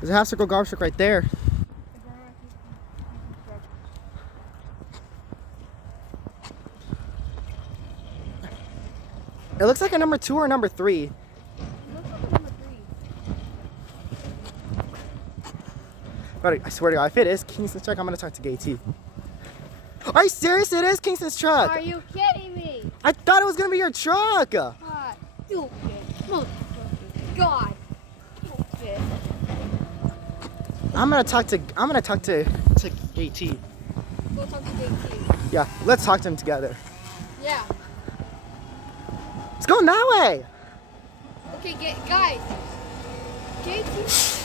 There's a half-circle garbage truck right there. It looks like a number 2 or number 3. It looks like a number 3. But I swear to God, if it is Kingston's truck, I'm gonna talk to Gay T. Are you serious? It is Kingston's truck. Are you kidding me? I thought it was gonna be your truck. God, stupid. Motherfucker. God. Stupid. I'm gonna talk to Gay T. Go talk to JT. Yeah, let's talk to him together. Yeah. It's going that way. Okay, guys. JT.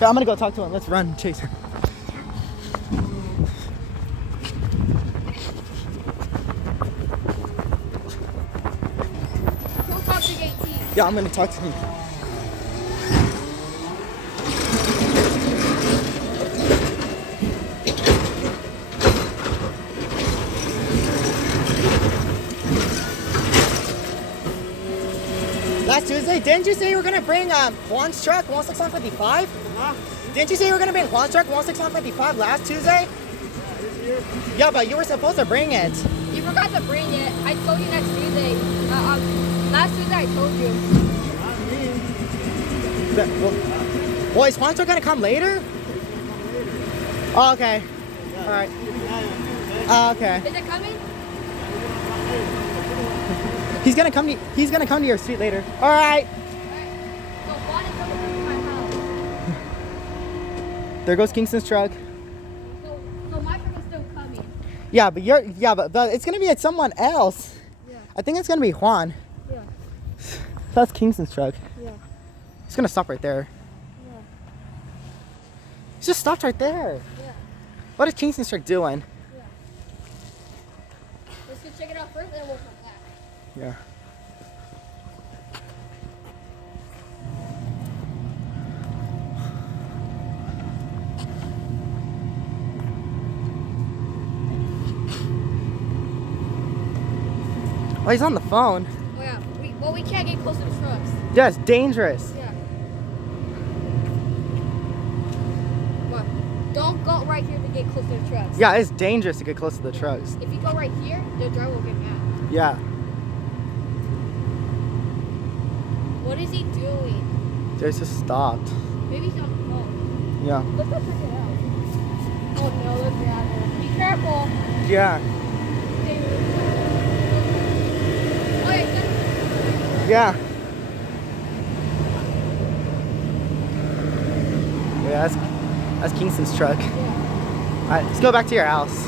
Yeah, I'm gonna go talk to him. Let's run, chase him. Go talk to JT. Yeah, I'm gonna talk to him. Last Tuesday, didn't you say you were gonna bring Juan's truck 16155? Huh? Didn't you say you were gonna bring Juan's truck 16155 last Tuesday? Yeah, but you were supposed to bring it. You forgot to bring it. I told you next Tuesday. Last Tuesday I told you. Well, is Juan's truck gonna come later? Oh, okay. All right. Okay. Is it coming? He's gonna come to your street later. All right. So Juan is coming to my house. There goes Kingston's truck. So my truck is still coming. Yeah, but it's gonna be at someone else. Yeah. I think it's gonna be Juan. Yeah. That's Kingston's truck. Yeah. He's gonna stop right there. Yeah. He's just stopped right there. Yeah. What is Kingston's truck doing? Yeah. Let's go check it out first, and then we'll come back. Yeah. Oh, he's on the phone. Oh yeah. We can't get close to the trucks. Yeah, it's dangerous. Yeah. What? Don't go right here to get close to the trucks. Yeah, it's dangerous to get close to the trucks. If you go right here, the driver will get mad. Yeah. What is he doing? They just stopped. Maybe he's on the phone. Yeah. Let's go check it out. Oh no, look at it. Be careful. Yeah. Oh yeah, he's Yeah. Yeah, that's Kingston's truck. yeah. All right, let's go back to your house.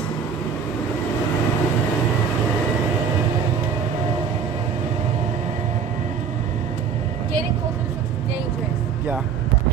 Getting close to the trucks is dangerous. Yeah.